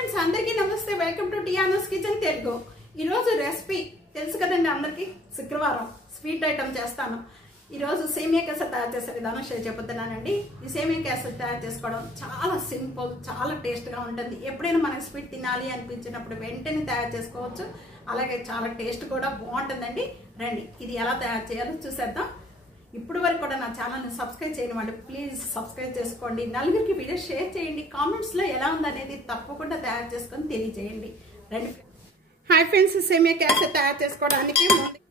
friends అందరికీ నమస్తే welcome to టియానోస్ kitchen Telugu ఈ రోజు రెసిపీ తెలుసు కదండి అందరికీ శుక్రవారం స్వీట్ ఐటమ్ చేస్తాను ఈ రోజు సేమియా కేసర్ తయారు చేసే విధానం షేర్ చేయబోతున్నానండి ఈ సేమియా కేసర్ తయారు చేసుకోవడం చాలా సింపుల్ చాలా టేస్ట్ గా ఉంటుంది ఎప్పుడైనా మనకి స్వీట్ తినాలి అనిపించినప్పుడు వెంటనే తయారు చేసుకోవచ్చు అలాగే చాలా టేస్ట్ కూడా బాగుంటుందండి రండి ఇది ఎలా తయారు చేయాలో చూసేద్దాం ఇప్పుడు వరకు కూడా నా ఛానల్ ని సబ్స్క్రైబ్ చేయని వాళ్ళు ప్లీజ్ సబ్స్క్రైబ్ చేసుకోండి నలుగురికి వీడియో షేర్ చేయండి కామెంట్స్ లో ఎలా ఉందనేది తప్పకుండా తయారు చేసుకొని తెలియజేయండి రండి హాయ్ ఫ్రెండ్స్ సేమియా కేసర్ తయారు చేసుకోవడానికి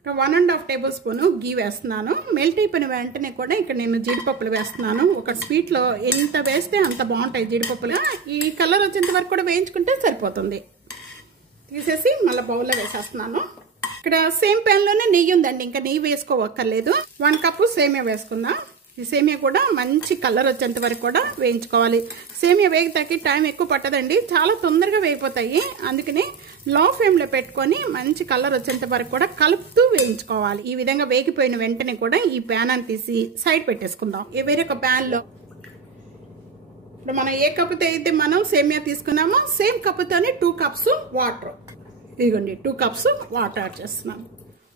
1.5 టేబుల్ స్పూన్ గీ వేస్తున్నాను మెల్ట్ అయిపోయిన వెంటనే కూడా ఇక్కడ నేను జీడిపప్పులు వేస్తున్నాను ఒక స్వీట్ లో ఎంత వేస్తే అంత బాగుంటాయి జీడిపప్పులు ఈ కలర్ వచ్చేంత వరకు కూడా వేయించుకుంటే సరిపోతుంది తీసేసి మళ్ళీ బౌల్లో వేసేస్తున్నాను ఇక్కడ సేమ్ ప్యాన్ లోనే నెయ్యి ఉందండి ఇంకా నెయ్యి వేసుకోవక్కర్లేదు 1 కప్పు సేమియా వేసుకుందాం ఈ సేమియా కూడా మంచి కలర్ వచ్చేంత వరకు కూడా వేయించుకోవాలి సేమియా వేగటానికి టైం ఎక్కువ పట్టదండి చాలా తొందరగా వేయిపోతాయి అందుకని లో ఫ్లేమ్ లో పెట్టుకొని మంచి కలర్ వచ్చేంత వరకు కూడా కలుపుతూ వేయించుకోవాలి ఈ విధంగా వేగిపోయిన వెంటనే కూడా ఈ ప్యాన్ అని తీసి సైడ్ పెట్టేసుకుందాం వేరొక ప్యాన్ లో ఇప్పుడు మనం ఏ కప్పుతో అయితే మనం సేమియా తీసుకున్నామో సేమ్ కప్పుతోనే 2 కప్స్ వాటర్ ఇదిగోండి 2 కప్స్ వాటర్ యాడ్ చేస్తున్నాను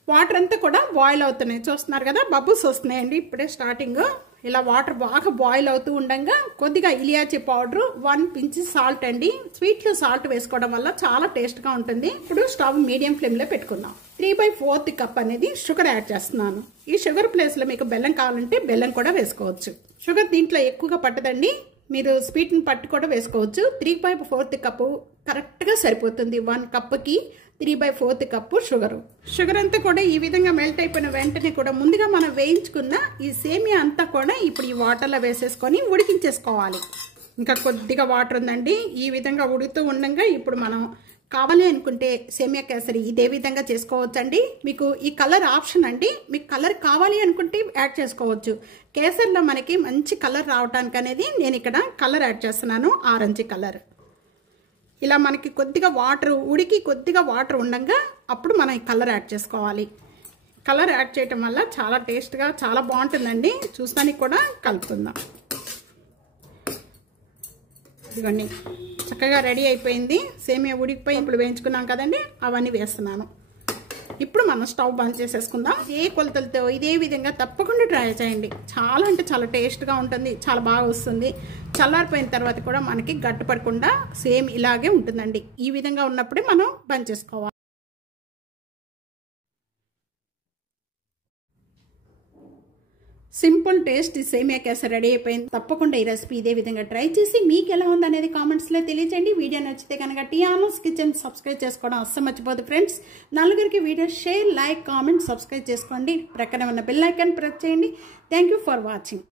వాటర్ అంతా కూడా బాయిల్ అవుతున్నాయి చూస్తున్నారు కదా బబుల్స్ వస్తున్నాయండి ఇప్పుడే స్టార్టింగ్ ఇలా వాటర్ బాగా బాయిల్ అవుతూ ఉండగా కొద్దిగా ఇలియాచి పౌడర్ 1 పించ్ సాల్ట్ అండి స్వీట్ లో సాల్ట్ వేసుకోవడం వల్ల చాలా టేస్ట్ గా ఉంటుంది ఇప్పుడు స్టవ్ మీడియం ఫ్లేమ్ లో పెట్టుకుందాం 3/4 కప్ అనేది షుగర్ యాడ్ చేస్తున్నాను ఈ షుగర్ ప్లేస్ లో మీకు బెల్లం కావాలంటే బెల్లం కూడా వేసుకోవచ్చు షుగర్ దీంట్లో ఎక్కువగా పట్టదండి మీరు స్వీట్ ని పట్టు కూడా వేసుకోవచ్చు 3/4 కప్పు కరెక్ట్ గా సరిపోతుంది 1 కప్పుకి 3/4 కప్పు షుగర్ అంతా కూడా ఈ విధంగా మెల్ట్ అయిపోయిన వెంటనే కూడా ముందుగా మనం వేయించుకున్న ఈ సేమియా అంతా కూడా ఇప్పుడు ఈ వాటర్లో వేసేసుకొని ఉడికించేసుకోవాలి ఇంకా కొద్దిగా వాటర్ ఉందండి ఈ విధంగా ఉడుకుతూ ఉండగా ఇప్పుడు మనం కావాలి అనుకుంటే సేమియా కేసరి ఇదే విధంగా చేసుకోవచ్చండి మీకు ఈ కలర్ ఆప్షన్ అండి మీకు కలర్ కావాలి అనుకుంటే యాడ్ చేసుకోవచ్చు కేసరిలో మనకి మంచి కలర్ రావడానికి అనేది నేను ఇక్కడ కలర్ యాడ్ చేస్తున్నాను ఆరెంజ్ కలర్ ఇలా మనకి కొద్దిగా వాటర్ ఉడికి కొద్దిగా వాటర్ ఉండగా అప్పుడు మనం ఈ కలర్ యాడ్ చేసుకోవాలి కలర్ యాడ్ చేయటం వల్ల చాలా టేస్ట్గా చాలా బాగుంటుందండి చూస్తానికి కూడా కలుపుకుందాం ఇదిగోండి చక్కగా రెడీ అయిపోయింది సేమియా ఉడికిపోయి ఇప్పుడు వేయించుకున్నాం కదండి అవన్నీ వేస్తున్నాను ఇప్పుడు మనం స్టవ్ బంద్ చేసేసుకుందాం ఏ కొలతలతో ఇదే విధంగా తప్పకుండా ట్రై చేయండి చాలా అంటే చాలా టేస్ట్గా ఉంటుంది చాలా బాగా వస్తుంది చల్లారిపోయిన తర్వాత కూడా మనకి గట్టు పడకుండా సేమ్ ఇలాగే ఉంటుందండి ఈ విధంగా ఉన్నప్పుడే మనం బంద్ చేసుకోవాలి సింపుల్ టేస్ట్ సేమియా కేసర్ రెడీ అయిపోయింది తప్పకుండా ఈ రెసిపీ ఇదే విధంగా ట్రై చేసి మీకు ఎలా ఉంది అనేది కామెంట్స్ లో తెలియజేయండి వీడియో నచ్చితే కనుక టియానోస్ కిచెన్ సబ్స్క్రైబ్ చేసుకోవడం అస్సలు మర్చిపోదు ఫ్రెండ్స్ నలుగురికి video share like comment subscribe చేసుకోండి ప్రక్కన ఉన్న బెల్ ఐకాన్ ప్రెస్ చేయండి థ్యాంక్ యూ ఫర్ వాచింగ్